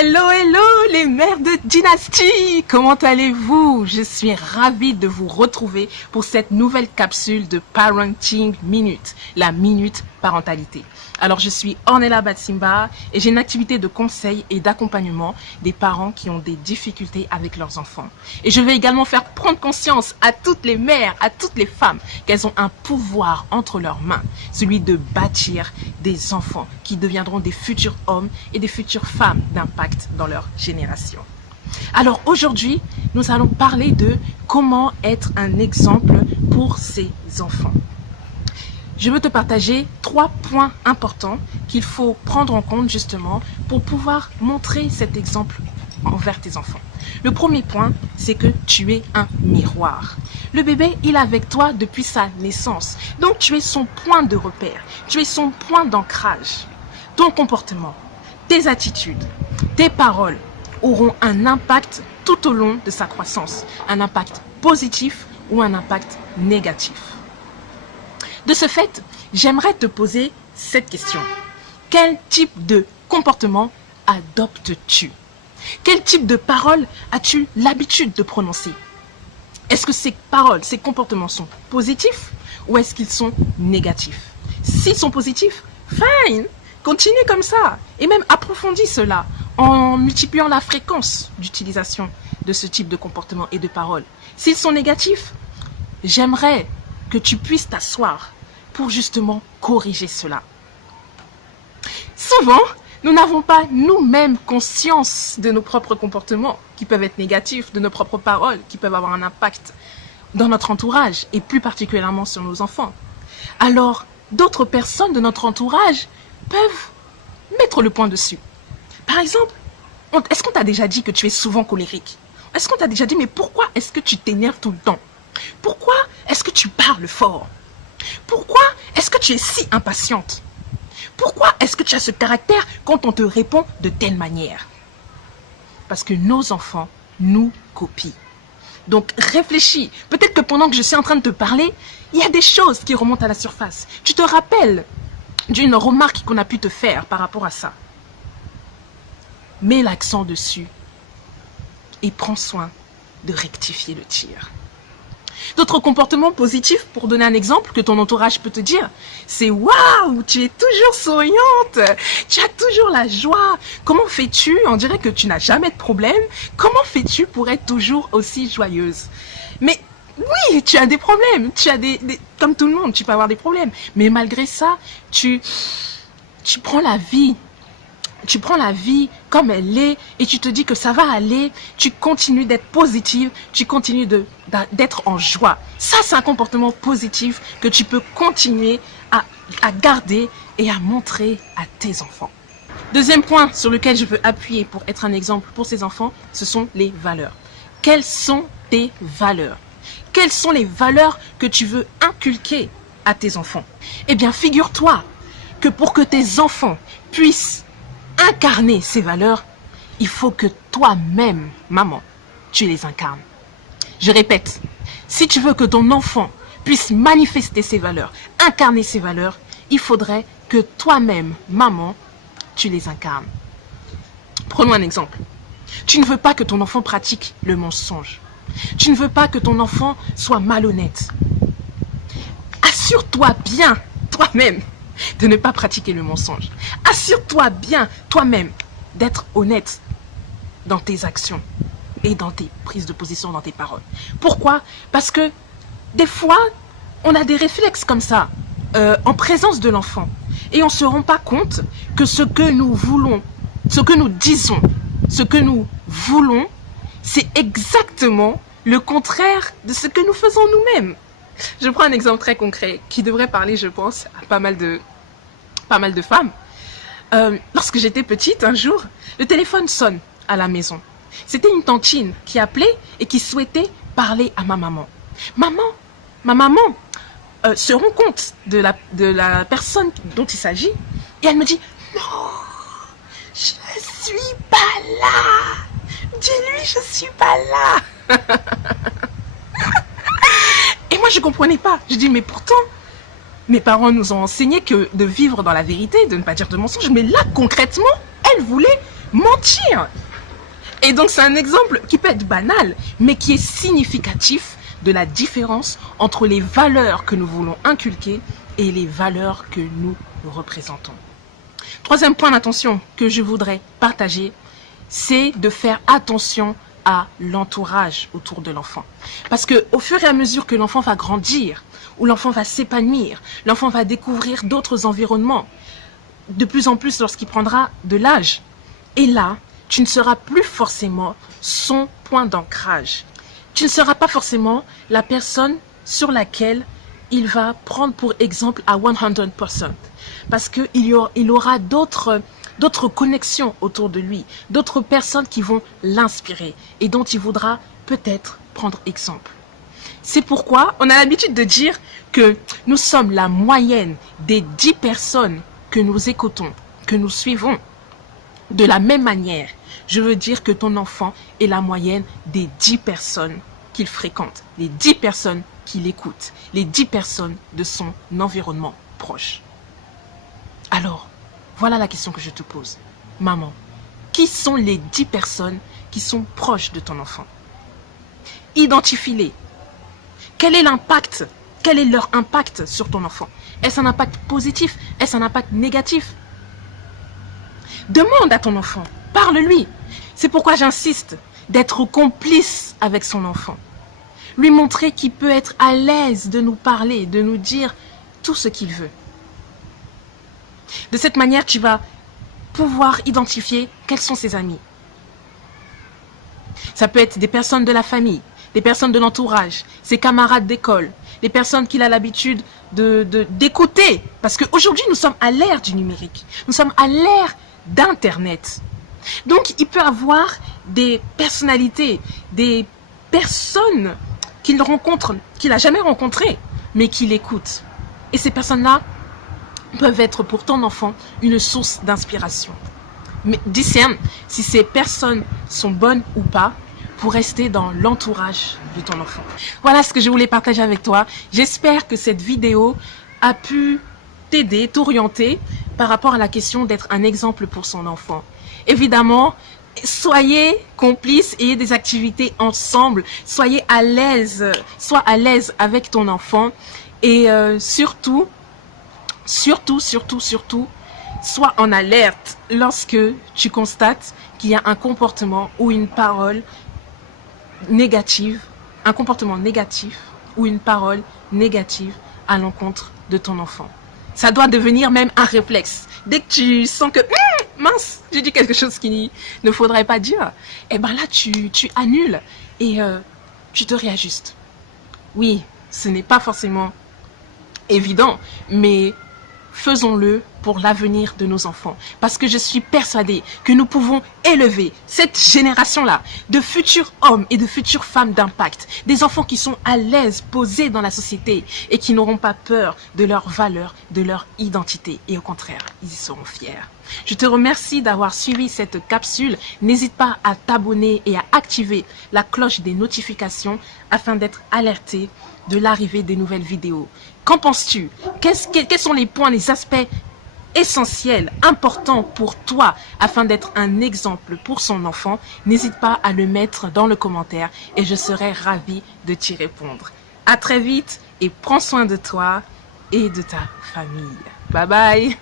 Hello, hello les mères de Dynastie. Comment allez-vous? Je suis ravie de vous retrouver pour cette nouvelle capsule de Parenting Minute, la minute parentalité. Alors je suis Ornella Batsimba et j'ai une activité de conseil et d'accompagnement des parents qui ont des difficultés avec leurs enfants. Et je vais également faire prendre conscience à toutes les mères, à toutes les femmes qu'elles ont un pouvoir entre leurs mains, celui de bâtir des enfants qui deviendront des futurs hommes et des futures femmes d'impact dans leur génération. Alors aujourd'hui, nous allons parler de comment être un exemple pour ses enfants. Je veux te partager 3 points importants qu'il faut prendre en compte justement pour pouvoir montrer cet exemple envers tes enfants. Le premier point, c'est que tu es un miroir. Le bébé, il est avec toi depuis sa naissance. Donc tu es son point de repère, tu es son point d'ancrage. Ton comportement, tes attitudes, tes paroles auront un impact tout au long de sa croissance. Un impact positif ou un impact négatif. De ce fait, j'aimerais te poser cette question. Quel type de comportement adoptes-tu? Quel type de paroles as-tu l'habitude de prononcer? Est-ce que ces paroles, ces comportements sont positifs ou est-ce qu'ils sont négatifs? S'ils sont positifs, fine, continue comme ça et même approfondis cela en multipliant la fréquence d'utilisation de ce type de comportement et de paroles. S'ils sont négatifs, j'aimerais que tu puisses t'asseoir pour justement corriger cela. Souvent, nous n'avons pas nous-mêmes conscience de nos propres comportements qui peuvent être négatifs, de nos propres paroles qui peuvent avoir un impact dans notre entourage et plus particulièrement sur nos enfants. Alors, d'autres personnes de notre entourage peuvent mettre le point dessus. Par exemple, est-ce qu'on t'a déjà dit que tu es souvent colérique? Est-ce qu'on t'a déjà dit, mais pourquoi est-ce que tu t'énerves tout le temps? Pourquoi est-ce que tu parles fort? Pourquoi est-ce que tu es si impatiente? Pourquoi est-ce que tu as ce caractère quand on te répond de telle manière? Parce que nos enfants nous copient. Donc réfléchis. Peut-être que pendant que je suis en train de te parler, il y a des choses qui remontent à la surface. Tu te rappelles d'une remarque qu'on a pu te faire par rapport à ça. Mets l'accent dessus et prends soin de rectifier le tir. D'autres comportements positifs, pour donner un exemple que ton entourage peut te dire, c'est waouh, tu es toujours souriante, tu as toujours la joie. Comment fais-tu? On dirait que tu n'as jamais de problème. Comment fais-tu pour être toujours aussi joyeuse? Mais oui, tu as des problèmes, tu as comme tout le monde, tu peux avoir des problèmes. Mais malgré ça, tu prends la vie. Tu prends la vie comme elle est et tu te dis que ça va aller, tu continues d'être positive, tu continues d'être en joie. Ça, c'est un comportement positif que tu peux continuer à garder et à montrer à tes enfants. Deuxième point sur lequel je veux appuyer pour être un exemple pour ces enfants, ce sont les valeurs. Quelles sont tes valeurs? Quelles sont les valeurs que tu veux inculquer à tes enfants? Eh bien, figure-toi que pour que tes enfants puissent incarner ces valeurs, il faut que toi-même, maman, tu les incarnes. Je répète, si tu veux que ton enfant puisse manifester ses valeurs, incarner ses valeurs, il faudrait que toi-même, maman, tu les incarnes. Prenons un exemple. Tu ne veux pas que ton enfant pratique le mensonge. Tu ne veux pas que ton enfant soit malhonnête. Assure-toi bien, toi-même, de ne pas pratiquer le mensonge. Assure-toi bien, toi-même, d'être honnête dans tes actions et dans tes prises de position, dans tes paroles. Pourquoi? Parce que des fois, on a des réflexes comme ça, en présence de l'enfant. Et on ne se rend pas compte que ce que nous voulons, ce que nous disons, ce que nous voulons, c'est exactement le contraire de ce que nous faisons nous-mêmes. Je prends un exemple très concret qui devrait parler, je pense, à pas mal de femmes. Lorsque j'étais petite, un jour, le téléphone sonne à la maison. C'était une tantine qui appelait et qui souhaitait parler à ma maman. Ma maman se rend compte de la personne dont il s'agit et elle me dit « Non, je suis pas là. Dis-lui, je suis pas là. » Et moi, je comprenais pas. Je dis, mais pourtant, mes parents nous ont enseigné que de vivre dans la vérité, de ne pas dire de mensonges. Mais là, concrètement, elle voulait mentir. Et donc c'est un exemple qui peut être banal, mais qui est significatif de la différence entre les valeurs que nous voulons inculquer et les valeurs que nous représentons. Troisième point d'attention que je voudrais partager, c'est de faire attention à l'entourage autour de l'enfant. Parce que au fur et à mesure que l'enfant va grandir, où l'enfant va s'épanouir, l'enfant va découvrir d'autres environnements, de plus en plus lorsqu'il prendra de l'âge. Et là, tu ne seras plus forcément son point d'ancrage. Tu ne seras pas forcément la personne sur laquelle il va prendre pour exemple à 100%. Parce qu'il aura d'autres connexions autour de lui, d'autres personnes qui vont l'inspirer et dont il voudra peut-être prendre exemple. C'est pourquoi on a l'habitude de dire que nous sommes la moyenne des 10 personnes que nous écoutons, que nous suivons. De la même manière, je veux dire que ton enfant est la moyenne des 10 personnes qu'il fréquente, les 10 personnes qu'il écoute, les 10 personnes de son environnement proche. Alors, voilà la question que je te pose. Maman, qui sont les 10 personnes qui sont proches de ton enfant? Identifie-les. Quel est l'impact? Quel est leur impact sur ton enfant? Est-ce un impact positif? Est-ce un impact négatif? Demande à ton enfant, parle-lui. C'est pourquoi j'insiste d'être complice avec son enfant. Lui montrer qu'il peut être à l'aise de nous parler, de nous dire tout ce qu'il veut. De cette manière, tu vas pouvoir identifier quels sont ses amis. Ça peut être des personnes de la famille, des personnes de l'entourage, ses camarades d'école, des personnes qu'il a l'habitude d'écouter. Parce qu'aujourd'hui, nous sommes à l'ère du numérique. Nous sommes à l'ère d'Internet. Donc, il peut avoir des personnalités, des personnes qu'il rencontre, qu'il n'a jamais rencontrées, mais qu'il écoute. Et ces personnes-là peuvent être pour ton enfant une source d'inspiration. Mais discerne si ces personnes sont bonnes ou pas pour rester dans l'entourage de ton enfant. Voilà ce que je voulais partager avec toi. J'espère que cette vidéo a pu t'aider, t'orienter par rapport à la question d'être un exemple pour son enfant. Évidemment, soyez complices, ayez des activités ensemble, soyez à l'aise, sois à l'aise avec ton enfant et surtout, sois en alerte lorsque tu constates qu'il y a un comportement ou une parole négative, un comportement négatif ou une parole négative à l'encontre de ton enfant. Ça doit devenir même un réflexe. Dès que tu sens que mince, j'ai dit quelque chose qu'il ne faudrait pas dire, et ben là tu annules et tu te réajustes. Oui, ce n'est pas forcément évident, mais faisons-le pour l'avenir de nos enfants. Parce que je suis persuadée que nous pouvons élever cette génération-là de futurs hommes et de futures femmes d'impact. Des enfants qui sont à l'aise, posés dans la société et qui n'auront pas peur de leurs valeurs, de leur identité. Et au contraire, ils y seront fiers. Je te remercie d'avoir suivi cette capsule. N'hésite pas à t'abonner et à activer la cloche des notifications afin d'être alerté de l'arrivée des nouvelles vidéos. Qu'en penses-tu? Quels sont les points, les aspects essentiels, importants pour toi afin d'être un exemple pour son enfant? N'hésite pas à le mettre dans le commentaire et je serai ravie de t'y répondre. À très vite et prends soin de toi et de ta famille. Bye bye!